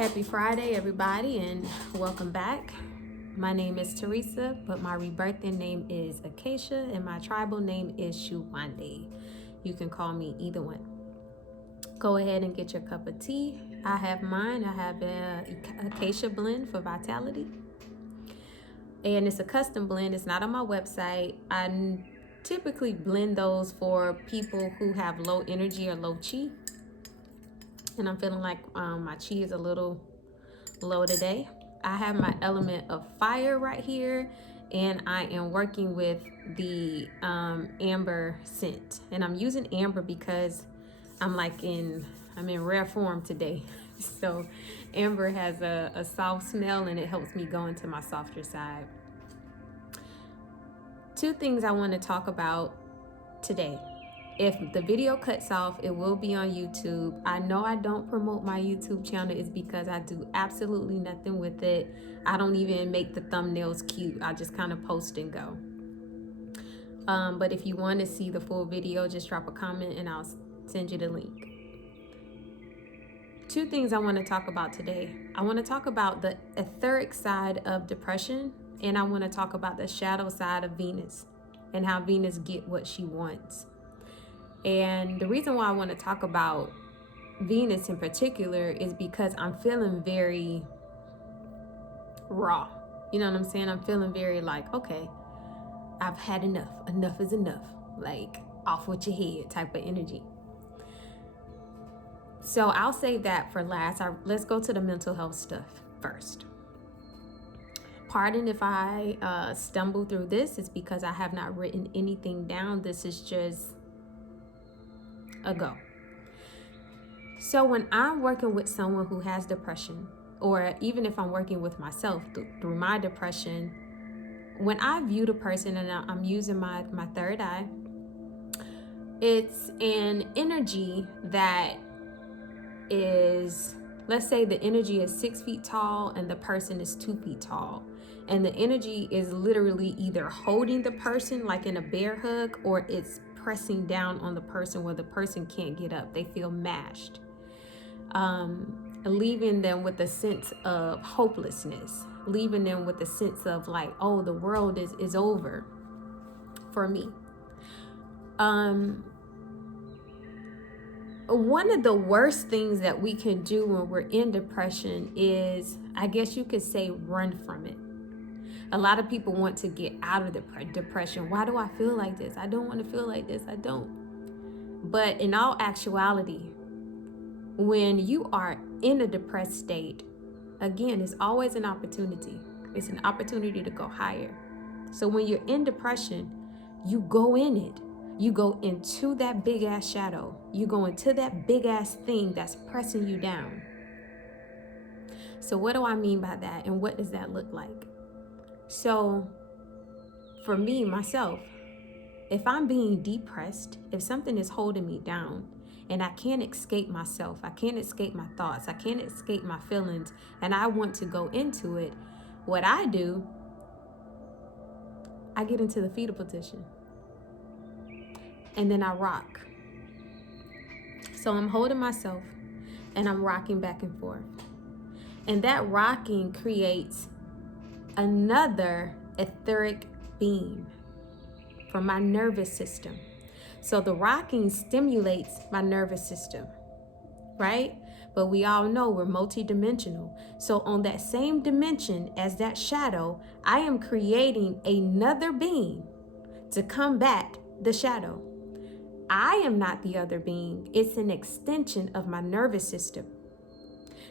Happy Friday, everybody, and welcome back. My name is Teresa, but my rebirthing name is Acacia, and my tribal name is Shuwande. You can call me either one. Go ahead and get your cup of tea. I have mine. I have an Acacia blend for vitality, and it's a custom blend. It's not on my website. I typically blend those for people who have low energy or low chi. And I'm feeling like my chi is a little low today. I have my element of fire right here, and I am working with the amber scent. And I'm using amber because I'm in rare form today. So amber has a soft smell, and it helps me go into my softer side. Two things I want to talk about today. If the video cuts off, it will be on YouTube. I know I don't promote my YouTube channel. It's because I do absolutely nothing with it. I don't even make the thumbnails cute. I just kind of post and go. But if you want to see the full video, just drop a comment and I'll send you the link. Two things I want to talk about today. I want to talk about the etheric side of depression, and I want to talk about the shadow side of Venus and how Venus get what she wants. And the reason why I want to talk about Venus in particular is because I'm feeling very raw. You know what I'm saying? I'm feeling very like, okay, I've had enough. Enough is enough. Like, off with your head type of energy. So I'll save that for last. Let's go to the mental health stuff first. Pardon if I stumble through this. It's because I have not written anything down. This is just a go. So when I'm working with someone who has depression, or even if I'm working with myself through my depression, when I view the person and I'm using my third eye, it's an energy that is, let's say the energy is 6 feet tall and the person is 2 feet tall. And the energy is literally either holding the person like in a bear hug, or it's pressing down on the person where the person can't get up. They feel mashed, leaving them with a sense of hopelessness, leaving them with a sense of like, oh, the world is over for me. One of the worst things that we can do when we're in depression is, I guess you could say, run from it. A lot of people want to get out of the depression. Why do I feel like this? I don't want to feel like this. I don't. But in all actuality, when you are in a depressed state, again, it's always an opportunity. It's an opportunity to go higher. So when you're in depression, you go in it. You go into that big ass shadow. You go into that big ass thing that's pressing you down. So what do I mean by that? And what does that look like? So for me, myself, if I'm being depressed, if something is holding me down and I can't escape myself, I can't escape my thoughts, I can't escape my feelings, and I want to go into it, what I do, I get into the fetal position and then I rock. So I'm holding myself and I'm rocking back and forth. And that rocking creates another etheric beam from my nervous system. So the rocking stimulates my nervous system, right? But we all know we're multidimensional. So on that same dimension as that shadow, I am creating another being to combat the shadow. I am not the other being. It's an extension of my nervous system.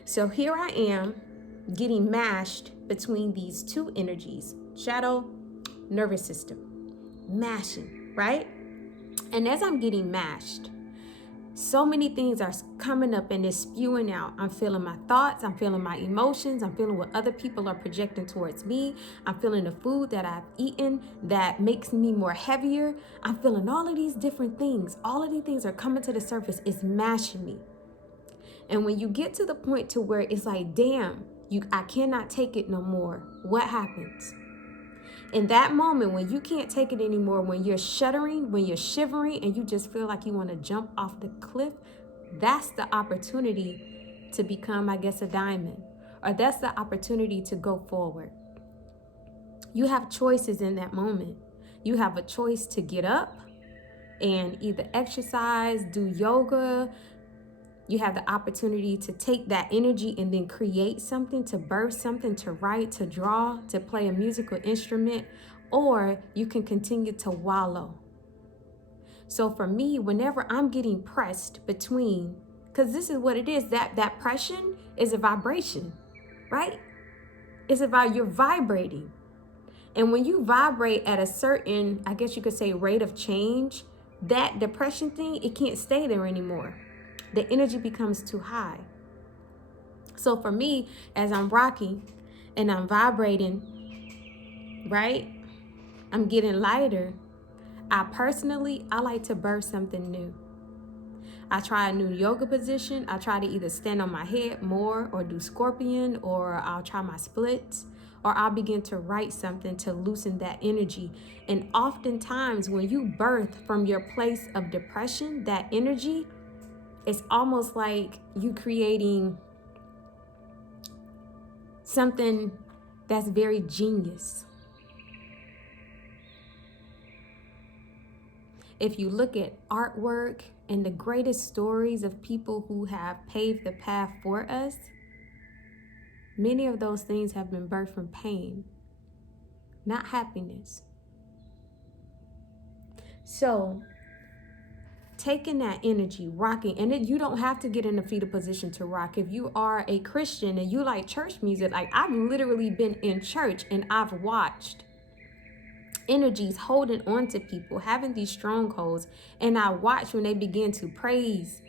So here I am getting mashed between these two energies, shadow, nervous system, mashing, right? And as I'm getting mashed, so many things are coming up and it's spewing out. I'm feeling my thoughts, I'm feeling my emotions, I'm feeling what other people are projecting towards me. I'm feeling the food that I've eaten that makes me more heavier. I'm feeling all of these different things. All of these things are coming to the surface. It's mashing me. And when you get to the point to where it's like, damn, I cannot take it no more, what happens? In that moment, when you can't take it anymore, when you're shuddering, when you're shivering, and you just feel like you want to jump off the cliff, that's the opportunity to become, I guess, a diamond, or that's the opportunity to go forward. You have choices in that moment. You have a choice to get up and either exercise, do yoga. You have the opportunity to take that energy and then create something, to birth something, to write, to draw, to play a musical instrument, or you can continue to wallow. So for me, whenever I'm getting pressed between, because this is what it is, that pressure is a vibration, right? It's about you're vibrating. And when you vibrate at a certain, I guess you could say, rate of change, that depression thing, it can't stay there anymore. The energy becomes too high. So for me, as I'm rocking and I'm vibrating, right? I'm getting lighter. I like to birth something new. I try a new yoga position. I try to either stand on my head more or do scorpion, or I'll try my splits, or I'll begin to write something to loosen that energy. And oftentimes when you birth from your place of depression, that energy, it's almost like you creating something that's very genius. If you look at artwork and the greatest stories of people who have paved the path for us, many of those things have been birthed from pain, not happiness. So taking that energy, rocking, and you don't have to get in a fetal position to rock. If you are a Christian and you like church music, like I've literally been in church and I've watched energies holding on to people, having these strongholds, and I watch when they begin to praise,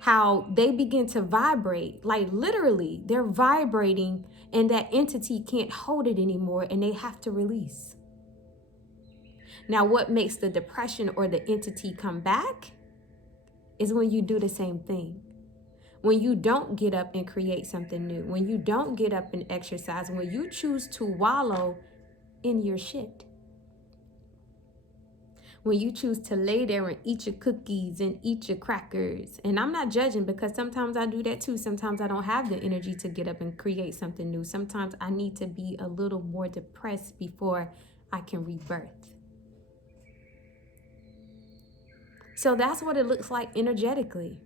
how they begin to vibrate, like literally they're vibrating, and that entity can't hold it anymore and they have to release. Now, what makes the depression or the entity come back is when you do the same thing. When you don't get up and create something new, when you don't get up and exercise, when you choose to wallow in your shit. When you choose to lay there and eat your cookies and eat your crackers. And I'm not judging, because sometimes I do that too. Sometimes I don't have the energy to get up and create something new. Sometimes I need to be a little more depressed before I can rebirth. So that's what it looks like energetically.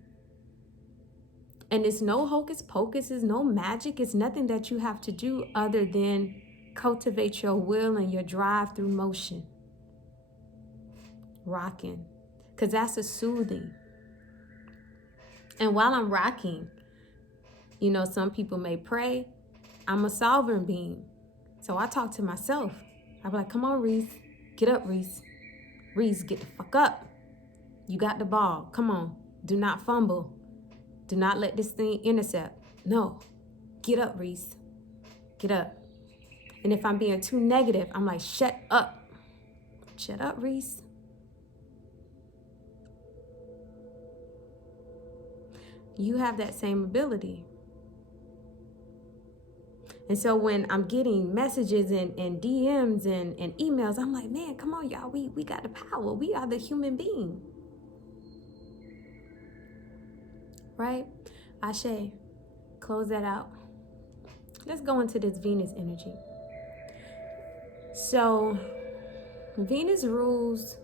And it's no hocus pocus, it's no magic, it's nothing that you have to do other than cultivate your will and your drive through motion. Rocking, because that's a soothing. And while I'm rocking, some people may pray. I'm a sovereign being, so I talk to myself. I'm like, come on, Reese, get up, Reese. Reese, get the fuck up. You got the ball. Come on, do not fumble. Do not let this thing intercept. No, get up, Reese, get up. And if I'm being too negative, I'm like, shut up, Reese. You have that same ability. And so when I'm getting messages and DMs and emails, I'm like, man, come on, y'all. We got the power. We are the human being. Right? Ashe, close that out. Let's go into this Venus energy. So Venus rules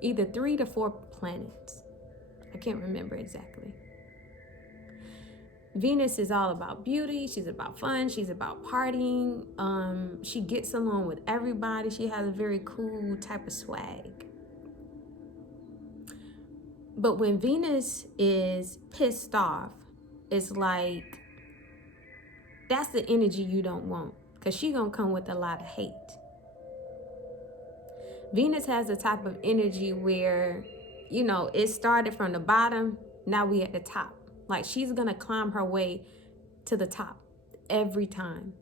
either 3 to 4 planets. I can't remember exactly. Venus is all about beauty. She's about fun. She's about partying. She gets along with everybody. She has a very cool type of swag. But when Venus is pissed off, it's like, that's the energy you don't want, because she's going to come with a lot of hate. Venus has a type of energy where, it started from the bottom. Now we at the top. Like, she's going to climb her way to the top every time.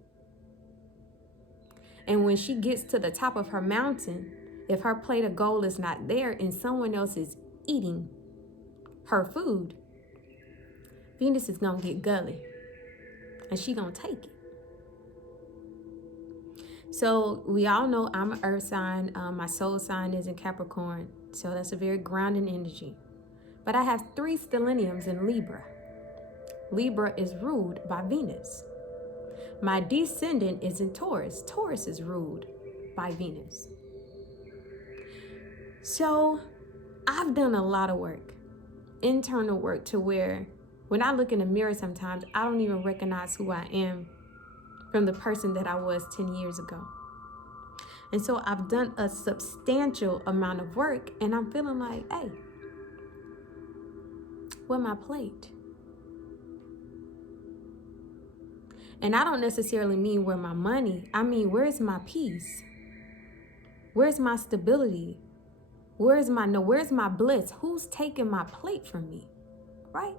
And when she gets to the top of her mountain, if her plate of gold is not there and someone else is eating her food, Venus is going to get gully. And she going to take it. So we all know I'm an earth sign. My soul sign is in Capricorn. So that's a very grounding energy. But I have 3 stelliums in Libra. Libra is ruled by Venus. My descendant is in Taurus. Taurus is ruled by Venus. So I've done a lot of work, internal work, to where when I look in the mirror sometimes, I don't even recognize who I am from the person that I was 10 years ago. And so I've done a substantial amount of work, and I'm feeling like, hey, where's my plate? And I don't necessarily mean where my money, I mean, where's my peace? Where's my stability? Where's my bliss? Who's taking my plate from me? Right?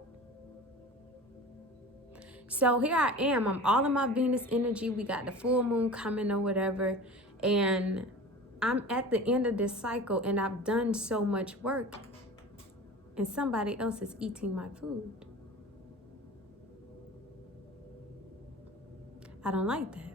So here I am. I'm all in my Venus energy. We got the full moon coming or whatever. And I'm at the end of this cycle, and I've done so much work, and somebody else is eating my food. I don't like that.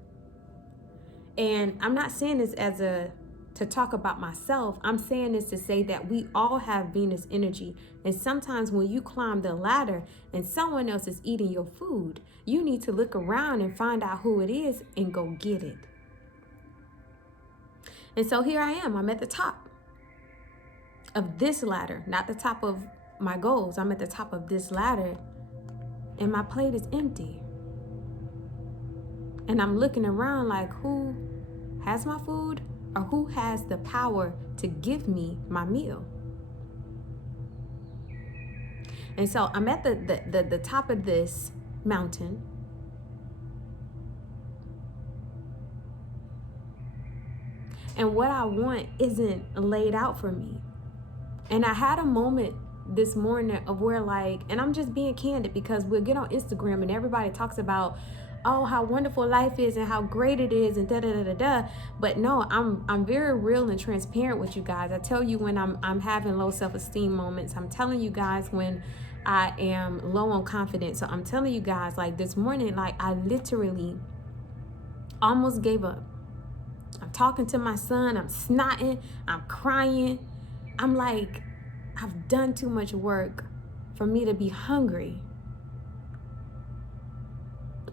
And I'm not saying this to talk about myself. I'm saying this to say that we all have Venus energy. And sometimes when you climb the ladder and someone else is eating your food, you need to look around and find out who it is and go get it. And so here I am. I'm at the top of this ladder, not the top of my goals. I'm at the top of this ladder, and my plate is empty. And I'm looking around like, who has my food, or who has the power to give me my meal? And so I'm at the top of this mountain. And what I want isn't laid out for me. And I had a moment this morning of where, like, and I'm just being candid, because we'll get on Instagram and everybody talks about, oh, how wonderful life is and how great it is and da da da da da. But no, I'm very real and transparent with you guys. I tell you when I'm having low self-esteem moments. I'm telling you guys when I am low on confidence. So I'm telling you guys, like this morning, like I literally almost gave up. I'm talking to my son, I'm snotting, I'm crying. I'm like, I've done too much work for me to be hungry.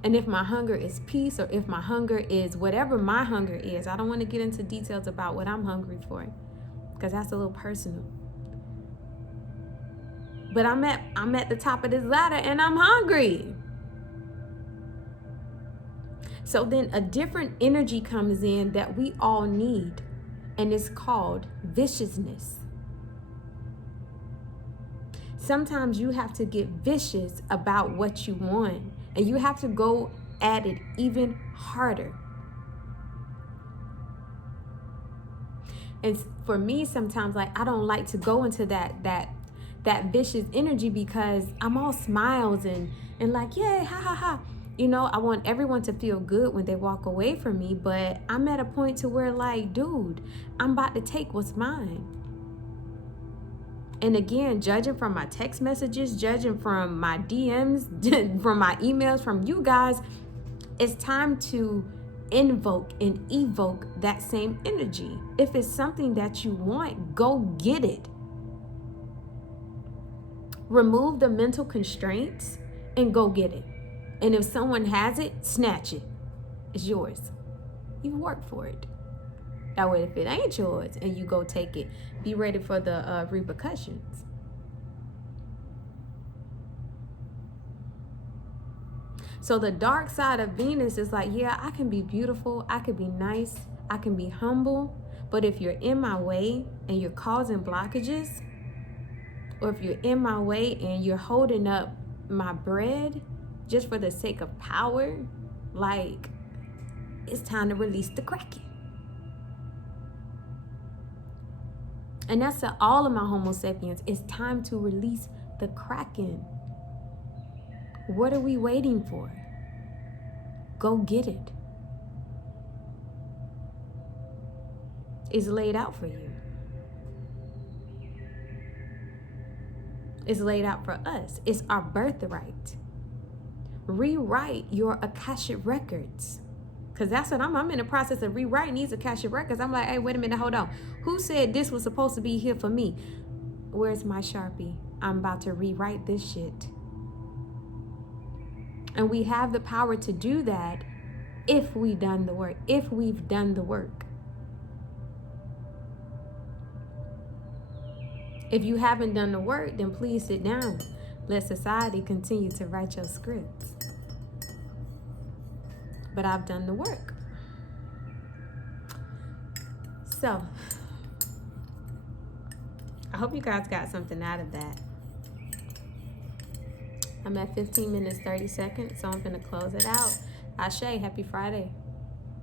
And if my hunger is peace, or if my hunger is whatever my hunger is, I don't want to get into details about what I'm hungry for, because that's a little personal. But I'm at the top of this ladder and I'm hungry. So then a different energy comes in that we all need, and it's called viciousness. Sometimes you have to get vicious about what you want, and you have to go at it even harder. And for me, sometimes, like, I don't like to go into that vicious energy, because I'm all smiles and like, yay, ha ha ha. You know, I want everyone to feel good when they walk away from me, but I'm at a point to where, like, dude, I'm about to take what's mine. And again, judging from my text messages, judging from my DMs, from my emails, from you guys, it's time to invoke and evoke that same energy. If it's something that you want, go get it. Remove the mental constraints and go get it. And if someone has it, snatch it. It's yours. You work for it. That way, if it ain't yours and you go take it, be ready for the repercussions. So the dark side of Venus is like, yeah, I can be beautiful, I can be nice, I can be humble, but if you're in my way and you're causing blockages, or if you're in my way and you're holding up my bread just for the sake of power, like, it's time to release the Kraken. And that's to all of my Homo sapiens. It's time to release the Kraken. What are we waiting for? Go get it. It's laid out for you. It's laid out for us. It's our birthright. Rewrite your Akashic records. Because that's what I'm in the process of rewriting these Akashic records. I'm like, hey, wait a minute, hold on. Who said this was supposed to be here for me? Where's my Sharpie? I'm about to rewrite this shit. And we have the power to do that if we've done the work. If we've done the work. If you haven't done the work, then please sit down. Let society continue to write your scripts. But I've done the work. So, I hope you guys got something out of that. I'm at 15 minutes, 30 seconds, so I'm going to close it out. Ashe, happy Friday.